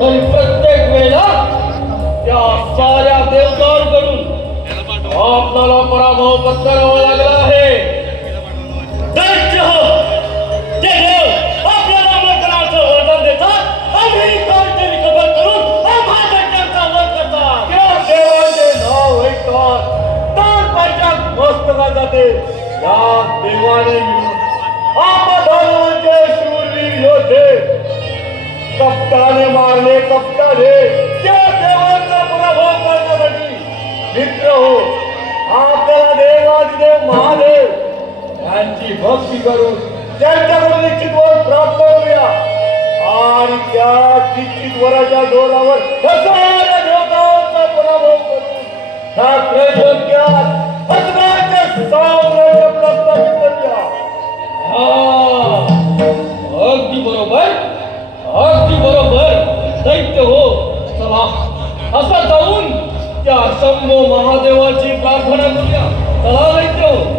तरी प्रत्येक वेळेला त्या साऱ्या देवतांकडून आपल्याला पराभव पत्करावा लागला आहे. दैत्य हो, ते देव आपल्याला मकराचं वरदान देतात आणि काहीतरी कबल करून आम्हा दैत्यांचा वध करतात. त्या देवाचे नाव ऐकतात तर पायच्या मस्तका जाते. या देवाने आपदाचे शूरवीर योद्धे कप्ताने मारले. कप्ताने त्या देवाचा पराभव करण्यासाठी मित्र हो आपल्याला देवादिदेव महादेव यांची भक्ती करून त्यांच्याकडून निश्चित वर प्राप्त करूया आणि त्या निश्चित वराच्या जोरावर साऱ्या देवतांचा पराभव करून ह्या त्रैलोक्यात असुरांचे साम्राज्य प्रस्थापित करूया. अगदी बरोबर, अगदी बरोबर दैत्य हो. चला असं जाऊन त्या शंभो महादेवाची प्रार्थना करूया. चला दैत्य हो.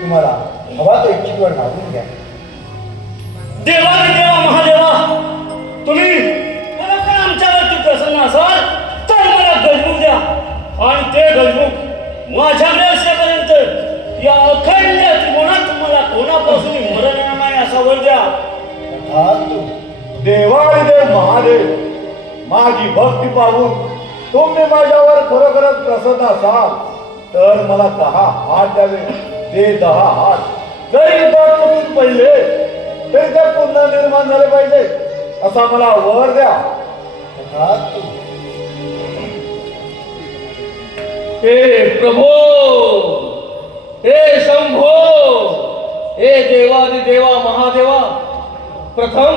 तुम्हाला हवा तो इच्छित वर मागून घ्या. देवा महादेवा, तुम्ही खरोखर आमच्यावरती प्रसन्न असाल तर मला गजमुख द्या आणि ते गजमुख माझ्याकडे असेपर्यंत या अखंड त्रिकोणात तुम्हाला कोणापासून मरण येणार नाही असा वर द्या. देवादिदेव महादेव, माझी भक्ती पाहून तुम्ही माझ्यावर खरोखरच प्रसन्न असाल तर मला 10 हात द्यावे. ते 10 हात जरी तुटून पडले तरी ते पुन्हा निर्माण झाले पाहिजे असा मला वर द्या. हे प्रभो, हे शंभो, हे देवादिदेवा महादेवा, प्रथम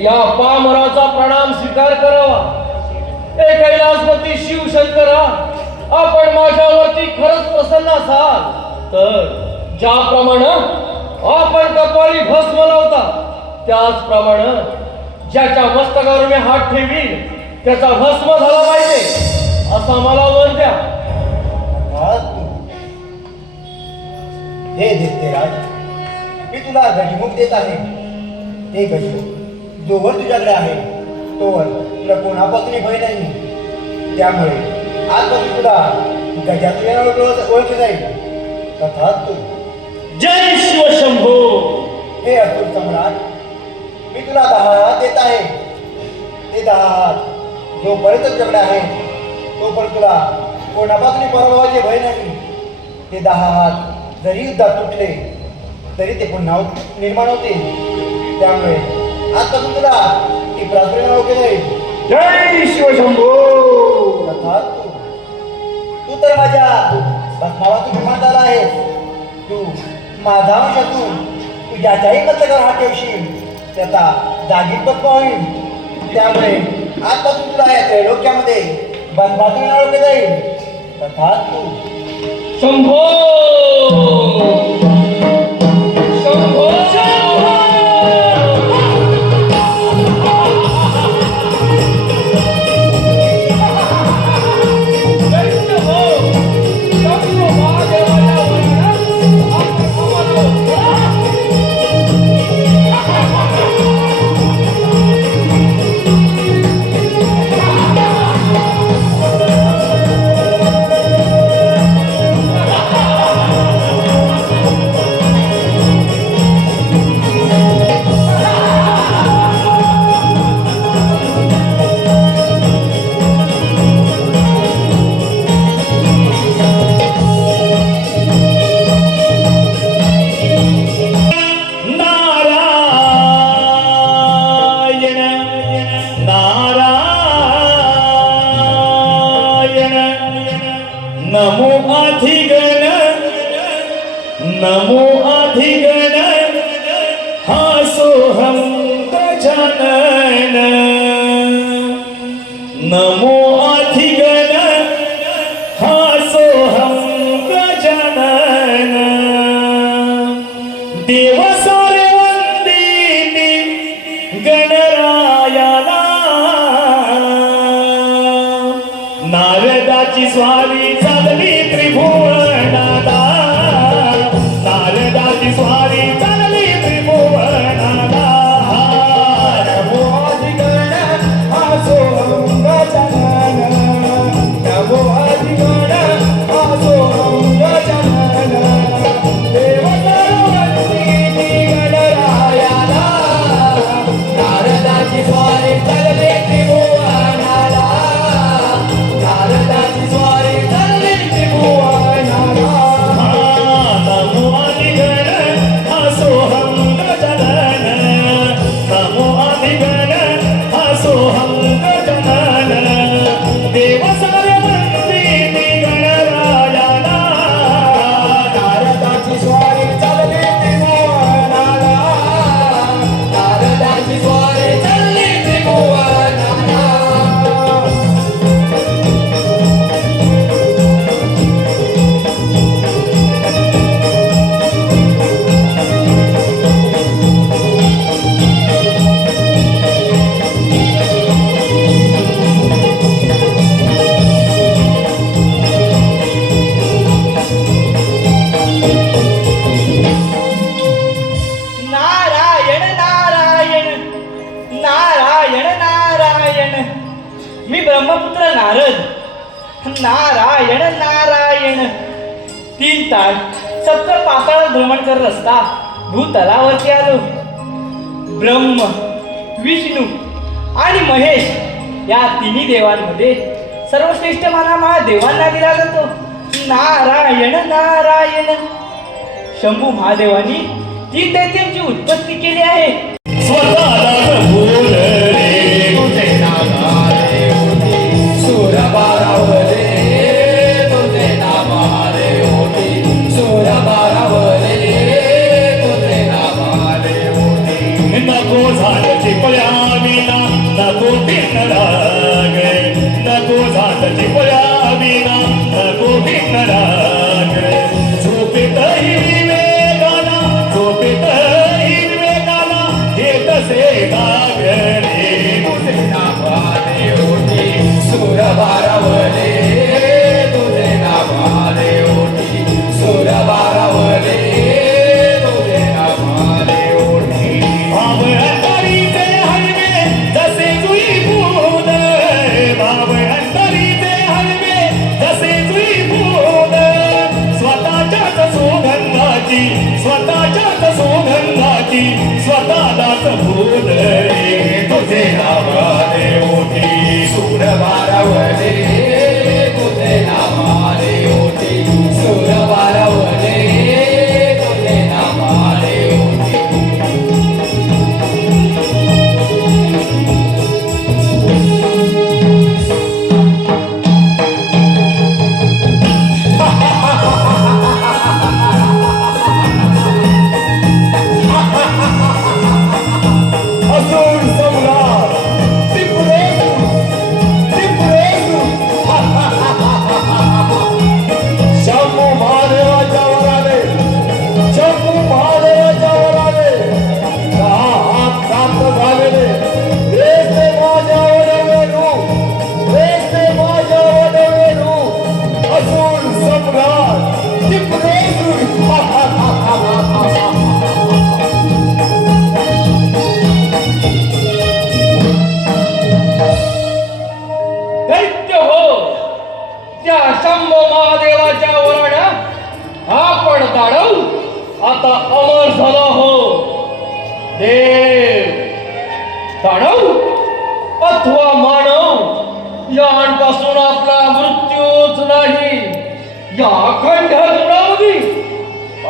या पामराचा प्रणाम स्वीकार करावा. हे कैलासपती शिवशंकरा, आपण माझ्यावरती खरंच प्रसन्न असाल तर ज्याप्रमाणे आपण कपाळी भस्म लावता त्याचप्रमाणे ज्याच्या मस्तकावर मी हात ठेवीन त्याचा भस्म झाला पाहिजे असा मला वर द्या. हे दैत्यराज, मी तुला गजमुख देत आहे. ते गजमुख जोवर तुझ्याकडे आहे तोवर तुला कोणापासून भय नाही. त्यामुळे आजपासून तुला गजात ओळखले जाईल. तथास्तु. जय शिवशंभो. हे असुर सम्राट, मी तुला 10 हात देत आहे. ते 10 हात जोपर्यंत तुझ्याकडे आहे तोपर्यंत तुला कोणापासून पराभवाचे भय नाही. ते 10 हात जरी युद्धात तुटले तरी ते पुन्हा निर्माण होते. त्यामुळे आजपासून तुला ती प्रार्थना ओळखली जाईल. जय शिवशंभो. तथास्तु. तू तर माझ्या भस्मावातून निर्माण झाला आहेस. तू माझा अंश असून तू ज्याच्याही मस्तकावर हात ठेवशील त्याचा जागीच भस्म होईल. त्यामुळे आजपासून तुला या त्रैलोक्यामध्ये भस्मातून ओळखले जाईल. तथास्तु. शंभो शंभो. नमो अधिगण नमो अधिगण हा सोहम गजानन नमो अधिगण हा सोहम गजानन देव सारे वंदिनी गणरायाला नारदाची स्वारी चालली त्रिभुवनाला नारदाची स्वारी चालली त्रिभुवनाला नमो अधिगण हा सोहम गजानन नमो अधिगण हा सोहम गजानन देव सर्ववंदिनी गणरायाला नारदाची स्वारी चालली त्रिभुवनाला नारदाची स्वारी चालली त्रिभुवनाला नमो अधिगण हा सोहम गजानन नमो अधिगण हा सोहम गजानन देव सारे वंदिनी गणरायाला नारदाची स्वारी चालली त्रिभुवनाला नारदाची स्वारी चालली त्रिभुवनाला नारायण नारायण नारायण नारायण मी ब्रह्मपुत्र नारद नारायण नारायण 3 तास सप्त पाताळात भ्रमण करत असता भूतलावरती आलो ब्रह्म विष्णू आणि महेश या तिन्ही देवांमध्ये सर्वश्रेष्ठ माना महादेवांना दिला जातो नारायण नारायण शंभू महादेवांनी 3 दैत्यांची उत्पत्ती केली आहे स्वतःला बोल रे तुझे नाम आले होती सुरबारावरे तुझे नाम आले होती सुरबारावरे तुझे नाम आले होती नको झालं चिपळ्या विना नको भिन्न राग नको झालं चिपळ्या विना नको भिन्न राग झोपेतही विवेकाला झोपेतही विवेकाला हे कसे गाग रे तुझे नाम आले होती सुरबारावरे तुझे नाम आले होती सुरबारावरे तुझे नाम आले होती भाव अंतरीचे हलवे जसे जुई बूद भाव अंतरीचे हलवे जसे जुई बूद स्वतःच्याच सुगंधाची स्वतःच्याच सुगंधाची स्वतःलाच भूल रे तुझे नाम आले होती सुरबारावरे तुझे नाम आले होती सुरबारावरे तुझे नाम आले होती असुर सम्राट त्रिपुरेश्वर शंभू महादेवाच्या वराने शंभू महादेवाच्या वराने 6 हात प्राप्त झालेले हेच ते माझ्या वडवेरू हेच ते माझ्या वडवेरू असुर सम्राट त्रिपुरेश्वर दैत्य हो त्या शंभो महादेवाच्या वराडा आपण ताडव आता अमर झाला हो देव ताडव अथवा मानव यांपासून आपला मृत्यूच नाही या अखंड जीवनामध्ये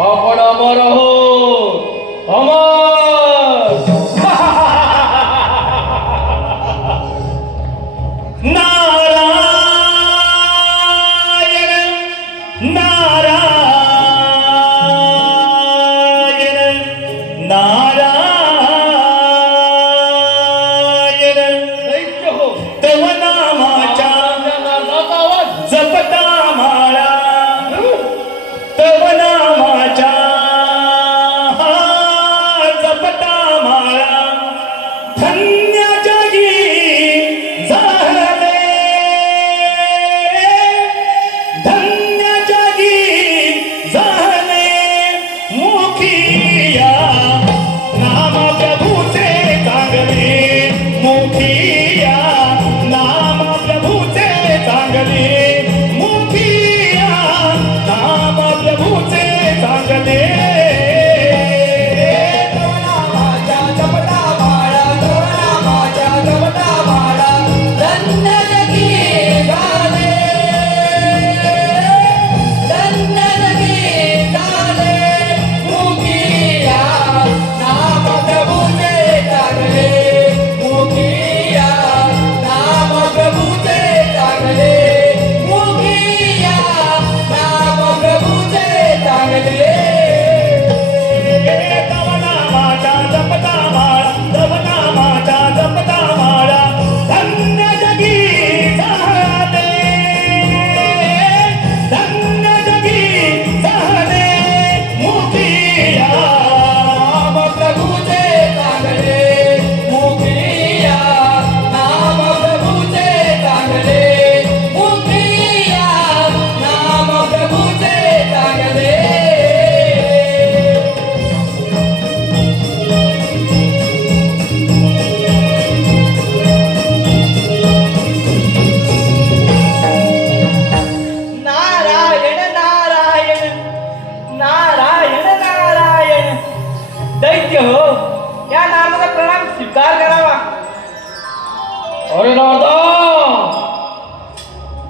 आपण अमर आहोत अमर नारायण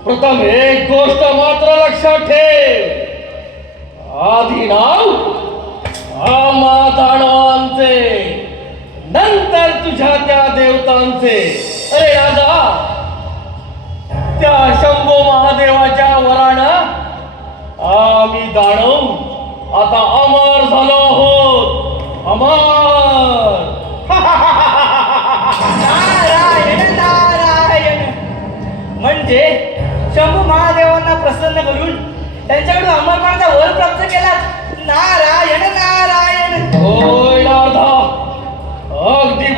प्रथम एक गोष्ट मात्र लक्षात ठेव, आधी नाव आम्हा दानवांचे, नंतर तुझ्या त्या देवतांचे. अरे राजा, त्या शंभू महादेवाच्या वरानं आम्ही दानव आता अमर झालो आहोत, अमर. नारायण नारायण. म्हणजे शंभू महादेवांना प्रसन्न करून त्यांच्याकडून अमरपणाचा वर प्राप्त केला. नारायण नारायण. होय राधा, अगदी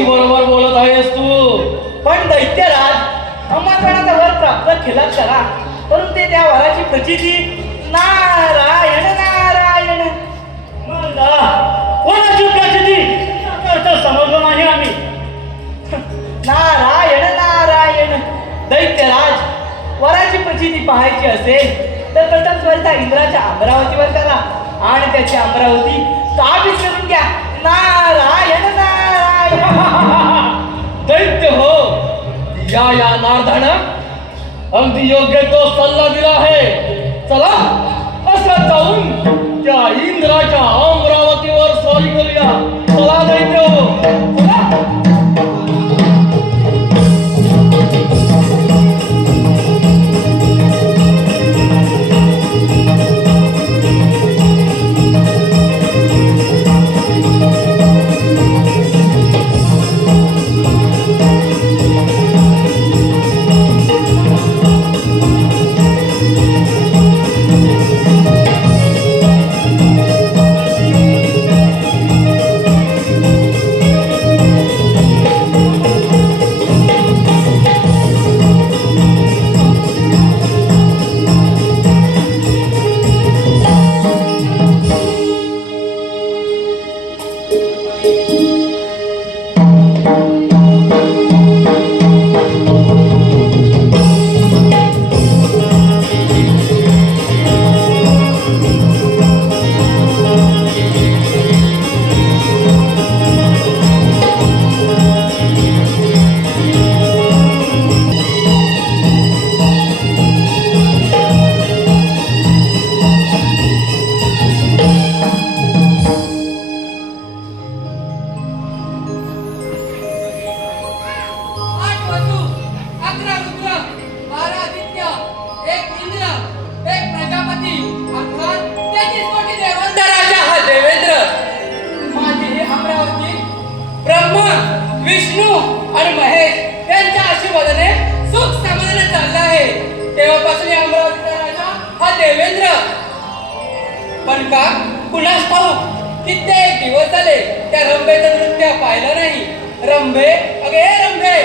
बरोबर बोलत आहेस तू. पण दैत्यराज अमरपणाचा वर प्राप्त केला करा, परंतु ते त्या वराची प्रचिती. नारायण नारायण. कोणाची प्रचिती समजलो नाही आम्ही. नारायण नारायण. दैत्यराज वराची प्रचिती पाहायची असेल तर प्रथम स्वतः इंद्राच्या अमरावतीवर करा आणि त्याची अमरावती काबीज करून घ्या. नारायण नारायण. दैत्य हो, या नारदानं अगदी योग्य तो सल्ला दिला आहे. चला असं जाऊन त्या इंद्राच्या अमरावतीवर स्वारी करूया. चला दैत्य हो, चला. विष्णू आणि महेश यांच्या आशीर्वादाने सुख समाधान चाललं आहे. तेव्हापासून या अमरावतीचा राजा हा देवेंद्र. पण का कुणास ठाऊक कित्येक दिवस झाले त्या रंभेचं नृत्य पाहिलं नाही. रंभे, अगे रंभे.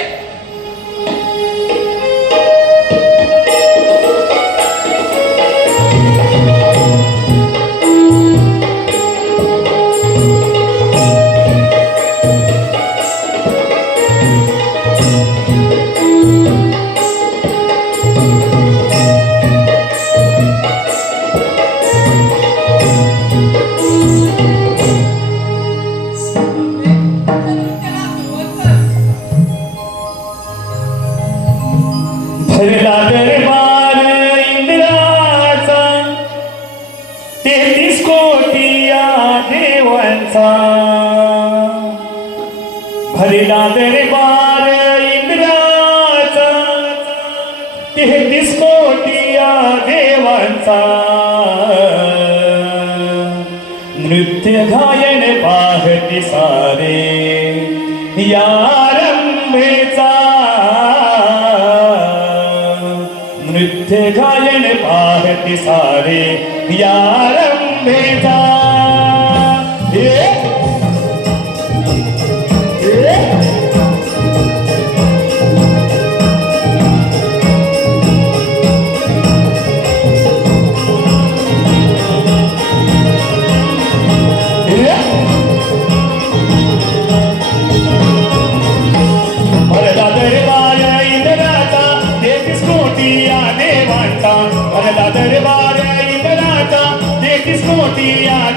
भरला दरबार इंद्राचा, 33 कोटी या देवांचा. भरला दरबार इंद्राचा, 33 कोटी या देवांचा. नृत्य गायन पाहती सारे या रंभेचा. नृत्य गायन पाहती सारे या रंभेचा. भरला दरबार इंद्राचा, 33 कोटी या देवांचा. भरला दरबार इंद्राचा, 33 कोटी या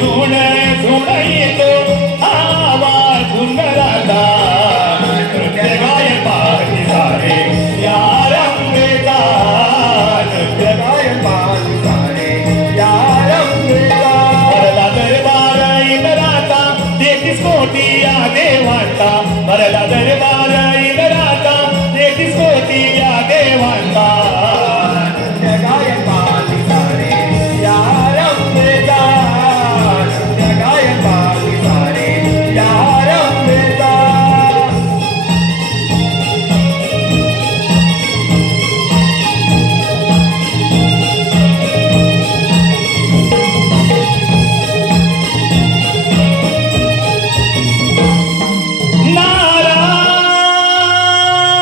ऋण झुण येतो आवाज घुंगराचा नृत्य गाय पाहती सारे या रंगेचा नृत्य गाय पाहती सारे या रंगेचा भरला दरबार इंद्राचा 33 कोटी या देवांचा भरला दरबार इंद्राचा 33 कोटी या देवांचा नृत्य गाय पाहती सारे या रंगेचा नृत्य गाय पाहती सारे या रंगेचा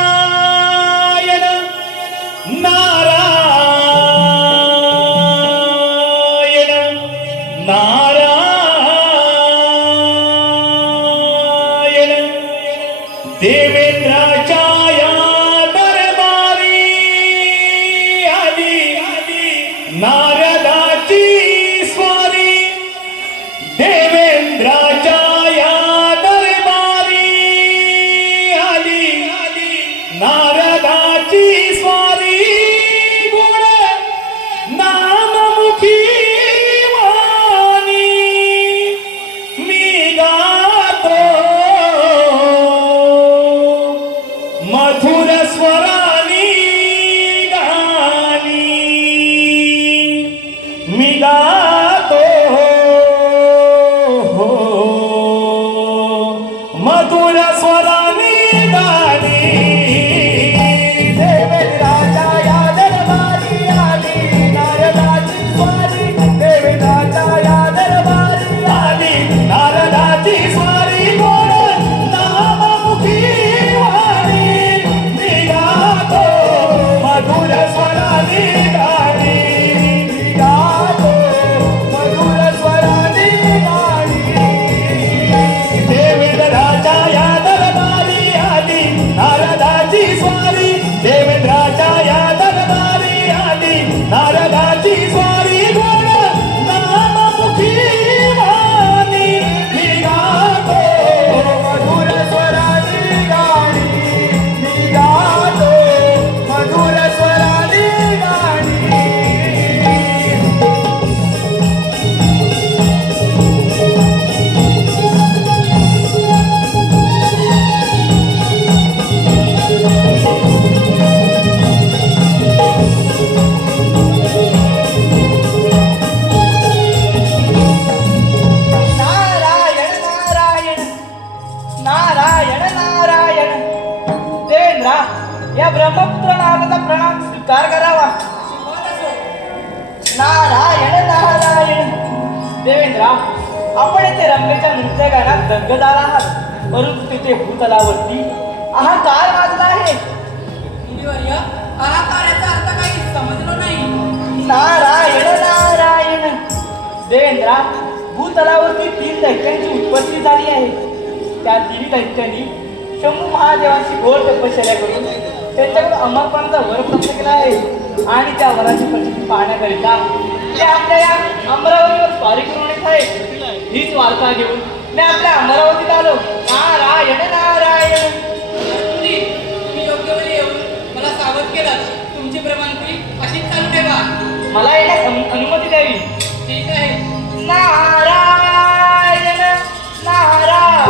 नारायण नारायण नारायण देवेंद्राच्या या दरबारी आली नारदाची स्वारी देवेंद्राच्या या दरबारी आली नारदाची स्वारी गुण नाममुखी वाणी मी गातो मधुर स्वरानी गाणी मी गातो मधुर स्वरानी गाणी देवेंद्राच्या या दरबारी आली नारदाची स्वारी देवेंद्राच्या या दरबारी आली नारदाची स्वारी गोड नाममुखी वाणी मी गातो मधुर स्वरानी गाणी मी गातो मधुर स्वरानी गाणी देवेंद्राच्या या दरबारी आली नारदाची स्वारी देवेंद्राच्या या दरबारी आली नारदाची स्वारी गोड नाममुखी वाणी मी गातो मधुर स्वरानी गाणी मी गातो मधुर स्वरानी गाणी नारायण नारायण नारायण नारायण देवेंद्रा या ब्रह्मपुत्र नावाचा प्रणाम स्वीकार करावा नारायण नारायण देवेंद्रा आपण येथे रंगेच्या नृत्य गाण्यात दंगदार आहात परंतु तिथे भूतलावरती अहंकार वाजला आहे अहंकाराचा अर्थ काही समजलो नाही नारायण नारायण देवेंद्रा भूतलावरती 3 दैत्यांची उत्पत्ती झाली आहे त्या 3 दैत्यांनी शंभू महादेवांची घोर तपश्चर्या करून त्यांच्याकडून अमरपणाचा वर प्राप्त केला आहे आणि त्या वराची प्रचिती पाहण्याकरिता ते आपल्या या अमरावतीवर स्वारी करून येत आहे हीच वार्ता घेऊन मी आपल्या अमरावतीत आलो नारायण नारायण तुम्ही योग्य वेळी येऊन मला सावध केलं तुमची प्रमाणपत्री अशीच चालू ठेवा मला येण्यास अनुमती द्यावी ठीक आहे नारायण नारायण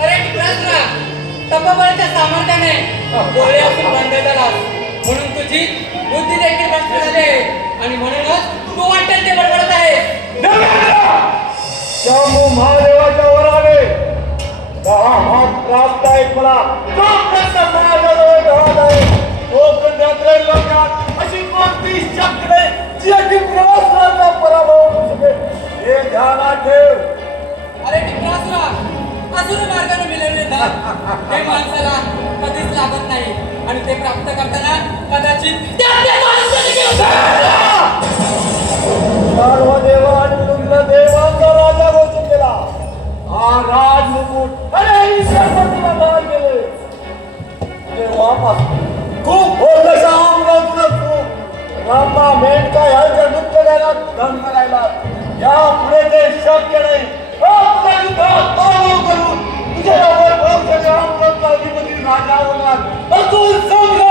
अरे तपबळाच्या सामर्थ्याने डोळे असून बंद झालास म्हणून तुझी बुद्धी देखील भ्रष्ट झाली आहे आणि म्हणूनच तू वाटेल ते बडबडत आहे. शंभू महादेवाच्या वराने 10 हात प्राप्त आहेत मला. तोपर्यंत माझ्याजवळ धावत आहे. तोपर्यंत यात्रेत लोकात अशी कोणती शक्ती नाही जी अगदी प्रवासाचा पराभव करू शकेल. हे ध्यानात ठेव. अरे टिकरासुरा, असुर मार्गाने मिळवले धन हे माणसाला कधीच लागत नाही आणि ते प्राप्त करताना कदाचित त्यात आनंद देखील होतो. सर्वदेव आणि रुद्रदेवांचा राजा घोषित केला. हा राजमुकुट अरे ही सर्व तुला दान केले. तेव्हापासून खूप बोललं खूप रामा मेंढका ह्यांचं नृत्य द्यायला धन करायला यापुढे ते शक्य नाही. तुला युद्धात पराभव करून तुझ्यावर अधिपती राजा होणार. अतुल संग्राम